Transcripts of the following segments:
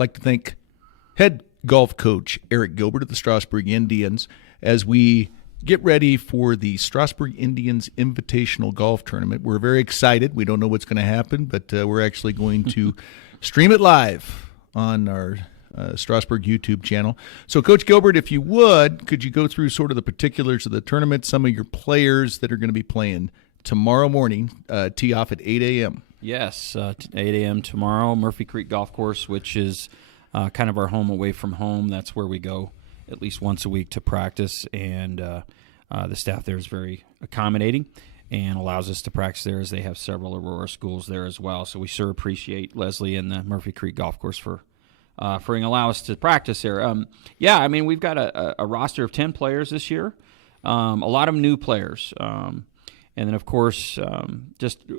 like to thank head golf coach Eric Gilbert of the Strasburg Indians as we get ready for the Strasburg Indians Invitational Golf Tournament. We're very excited. We don't know what's going to happen, but we're actually going to stream it live on our Strasburg YouTube channel. So, Coach Gilbert, if you would, could you go through sort of the particulars of the tournament, some of your players that are going to be playing tomorrow morning, tee off at 8 a.m.? Yes, 8 a.m. tomorrow, Murphy Creek Golf Course, which is kind of our home away from home. That's where we go at least once a week to practice, and the staff there is very accommodating and allows us to practice there, as they have several Aurora schools there as well. So we sure appreciate Leslie and the Murphy Creek Golf Course for allowing us to practice there. We've got a roster of 10 players this year, a lot of new players. And then, of course,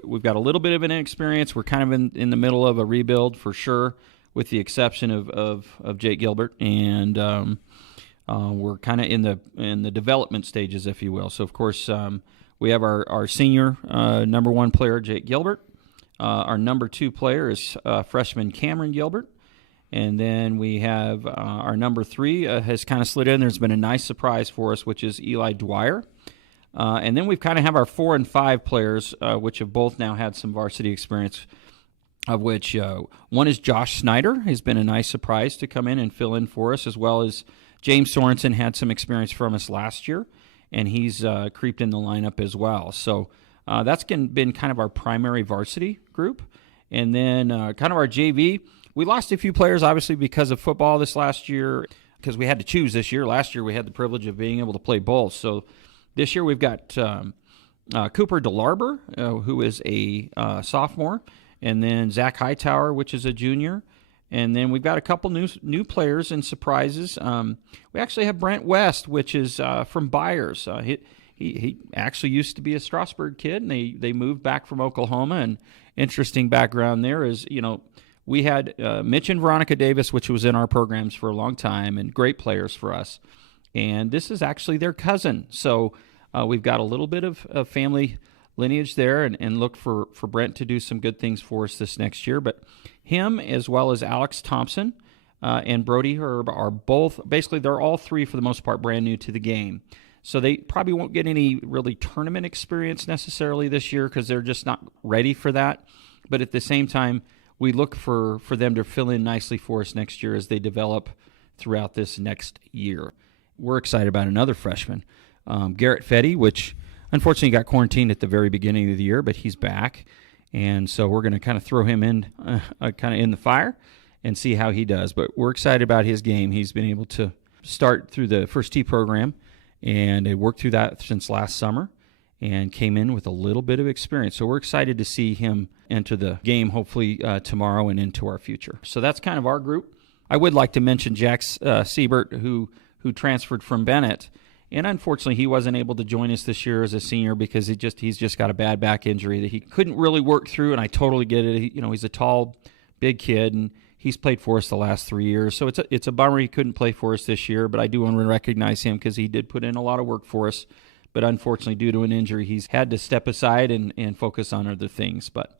we've got a little bit of an inexperience. We're kind of in the middle of a rebuild for sure, with the exception of Jake Gilbert, and we're kind of in the development stages, if you will. So, of course, we have our senior number one player, Jake Gilbert. Our number two player is freshman Cameron Gilbert. And then we have our number three has kind of slid in. There's been a nice surprise for us, which is Eli Dwyer. And then we've kind of have our 4 and 5 players, which have both now had some varsity experience, of which one is Josh Snyder. He's been a nice surprise to come in and fill in for us, as well as James Sorensen had some experience from us last year, and he's creeped in the lineup as well. So that's been kind of our primary varsity group. And then kind of our JV, we lost a few players, obviously, because of football this last year, because we had to choose this year. Last year we had the privilege of being able to play both. So this year we've got Cooper DeLarber, who is a sophomore, and then Zach Hightower, which is a junior. And then we've got a couple new players and surprises. We actually have Brent West, which is from Byers. He actually used to be a Strasburg kid, and they moved back from Oklahoma. And interesting background there is, we had Mitch and Veronica Davis, which was in our programs for a long time, and great players for us. And this is actually their cousin. So we've got a little bit of family lineage there, and look for Brent to do some good things for us this next year. But him, as well as Alex Thompson and Brody Herb, are both, basically they're all three for the most part brand new to the game. So they probably won't get any really tournament experience necessarily this year, because they're just not ready for that. But at the same time, we look for them to fill in nicely for us next year as they develop throughout this next year. We're excited about another freshman, Garrett Fetty, which unfortunately got quarantined at the very beginning of the year, but he's back. And so we're going to kind of throw him in kind of in the fire and see how he does. But we're excited about his game. He's been able to start through the First Tee program, and they worked through that since last summer and came in with a little bit of experience. So we're excited to see him enter the game hopefully tomorrow and into our future. So that's kind of our group. I would like to mention Jack Siebert, who transferred from Bennett. And unfortunately, he wasn't able to join us this year as a senior because he's just got a bad back injury that he couldn't really work through, and I totally get it. He's a tall, big kid, and he's played for us the last 3 years. So it's a bummer he couldn't play for us this year, but I do want to recognize him because he did put in a lot of work for us. But unfortunately, due to an injury, he's had to step aside and focus on other things. But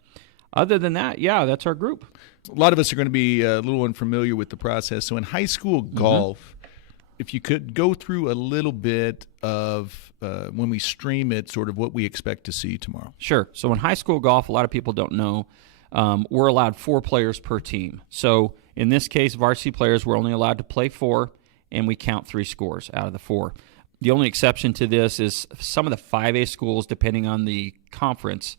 other than that, yeah, that's our group. A lot of us are going to be a little unfamiliar with the process. So in high school golf, if you could go through a little bit of when we stream it, sort of what we expect to see tomorrow. Sure. So in high school golf, a lot of people don't know, we're allowed 4 players per team. So in this case, varsity players, we're only allowed to play 4, and we count 3 scores out of the 4. The only exception to this is some of the 5A schools, depending on the conference,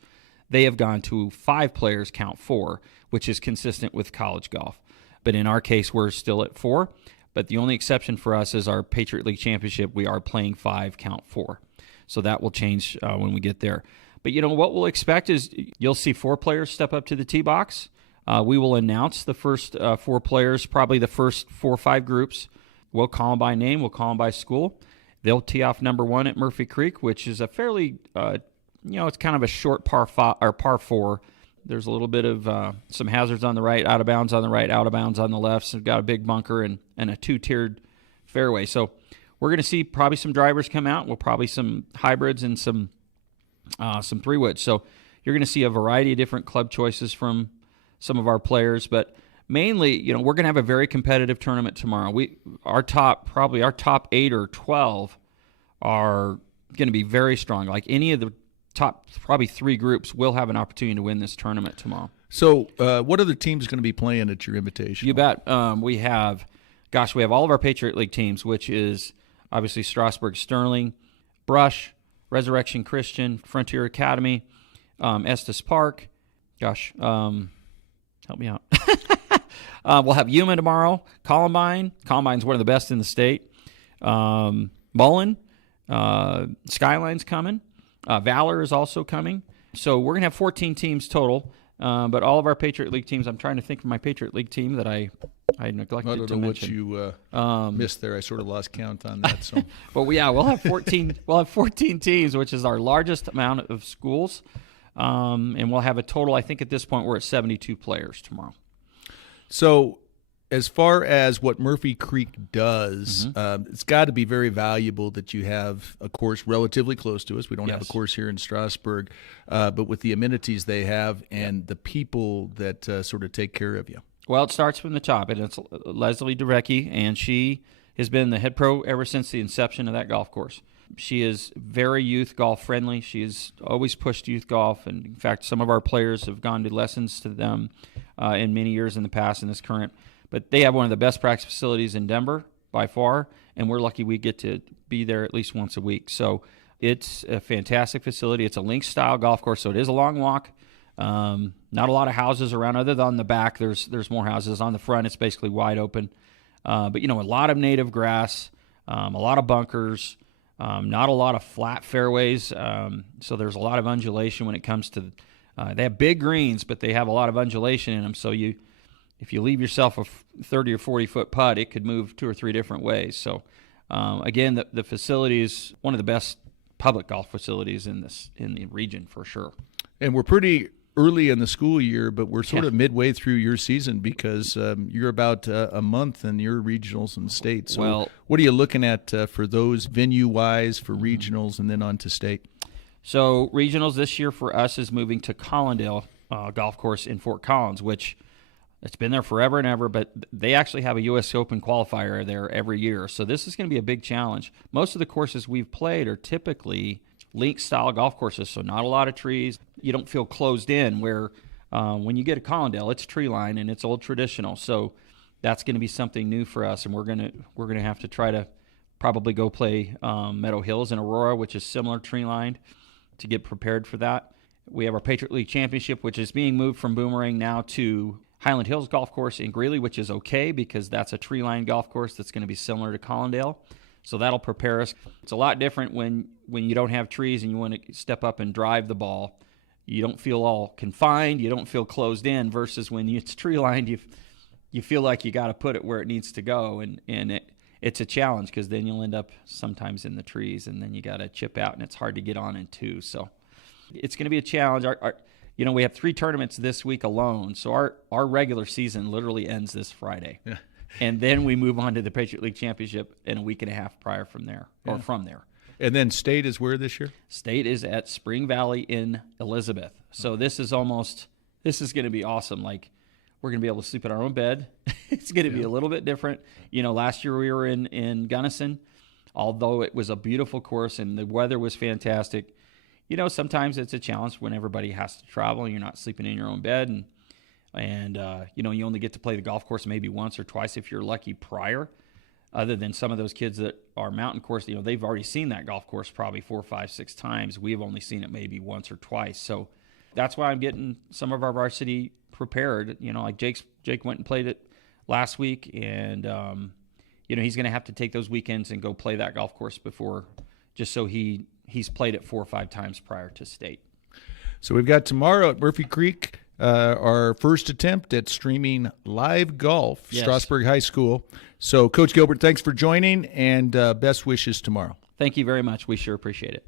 they have gone to 5 players, count 4, which is consistent with college golf. But in our case, we're still at 4. But the only exception for us is our Patriot League Championship. We are playing 5, count 4. So that will change when we get there. But, what we'll expect is you'll see 4 players step up to the tee box. We will announce the first 4 players, probably the first 4 or 5 groups. We'll call them by name. We'll call them by school. They'll tee off number 1 at Murphy Creek, which is a fairly, it's kind of a short par 4. There's a little bit of some hazards on the right, out of bounds on the right, out of bounds on the left. So we've got a big bunker and a 2-tiered fairway. So we're going to see probably some drivers come out. We'll probably some hybrids and some 3-woods. So you're going to see a variety of different club choices from some of our players. But mainly, we're going to have a very competitive tournament tomorrow. Our top 8 or 12 are going to be very strong. Like any of the top probably 3 groups will have an opportunity to win this tournament tomorrow. So what other teams are going to be playing at your invitation? You bet. We have all of our Patriot League teams, which is obviously Strasburg, Sterling, Brush, Resurrection Christian, Frontier Academy, Estes Park. Help me out. We'll have Yuma tomorrow. Columbine's one of the best in the state. Mullen, Skyline's coming. Valor is also coming. So we're going to have 14 teams total. But all of our Patriot League teams, I'm trying to think of my Patriot League team that I neglected to mention. I don't know what you missed there. I sort of lost count on that. So, but we'll have 14. We'll have 14 teams, which is our largest amount of schools, and we'll have a total. I think at this point we're at 72 players tomorrow. So, as far as what Murphy Creek does, it's got to be very valuable that you have a course relatively close to us. We don't have a course here in Strasburg, but with the amenities they have and the people that sort of take care of you. Well, it starts from the top, and it's Leslie DeRecki, and she has been the head pro ever since the inception of that golf course. She is very youth golf friendly. She has always pushed youth golf, and in fact, some of our players have gone to lessons to them in many years in the past and this current. But they have one of the best practice facilities in Denver by far, and we're lucky we get to be there at least once a week. So it's a fantastic facility. It's a links-style golf course, so it is a long walk. Not a lot of houses around other than on the back. There's more houses. On the front, it's basically wide open. But, a lot of native grass, a lot of bunkers, not a lot of flat fairways. So there's a lot of undulation when it comes to they have big greens, but they have a lot of undulation in them. So if you leave yourself a 30 or 40-foot putt, it could move 2 or 3 different ways. So, again, the facility is one of the best public golf facilities in the region for sure. And we're pretty early in the school year, but we're sort of midway through your season because you're about a month in your regionals and state. So what are you looking at for those venue-wise for regionals and then on to state? So regionals this year for us is moving to Collindale Golf Course in Fort Collins, which it's been there forever and ever, but they actually have a U.S. Open qualifier there every year. So this is going to be a big challenge. Most of the courses we've played are typically link-style golf courses, so not a lot of trees. You don't feel closed in where when you get to Collindale, it's tree line and it's old traditional. So that's going to be something new for us, and we're going to have to try to probably go play Meadow Hills in Aurora, which is similar tree lined, to get prepared for that. We have our Patriot League Championship, which is being moved from Boomerang now to Highland Hills Golf Course in Greeley, which is okay because that's a tree-lined golf course that's going to be similar to Collindale. So that'll prepare us. It's a lot different when you don't have trees and you want to step up and drive the ball. You don't feel all confined. You don't feel closed in versus when it's tree-lined, you feel like you got to put it where it needs to go. And it's a challenge because then you'll end up sometimes in the trees and then you got to chip out and it's hard to get on in too. So it's going to be a challenge. We have 3 tournaments this week alone, so our regular season literally ends this Friday. Yeah. And then we move on to the Patriot League Championship in a week and a half prior from there. And then state is where this year? State is at Spring Valley in Elizabeth. So this is going to be awesome. Like, we're going to be able to sleep in our own bed. It's going to be a little bit different. Last year we were in Gunnison, although it was a beautiful course and the weather was fantastic. Sometimes it's a challenge when everybody has to travel and you're not sleeping in your own bed. And you only get to play the golf course maybe once or twice if you're lucky prior. Other than some of those kids that are mountain course, they've already seen that golf course probably 4, 5, 6 times. We've only seen it maybe once or twice. So that's why I'm getting some of our varsity prepared. Like Jake went and played it last week. And, he's going to have to take those weekends and go play that golf course before, just so he's played it 4 or 5 times prior to state. So we've got tomorrow at Murphy Creek, our first attempt at streaming live golf, Strasburg High School. So, Coach Gilbert, thanks for joining, and best wishes tomorrow. Thank you very much. We sure appreciate it.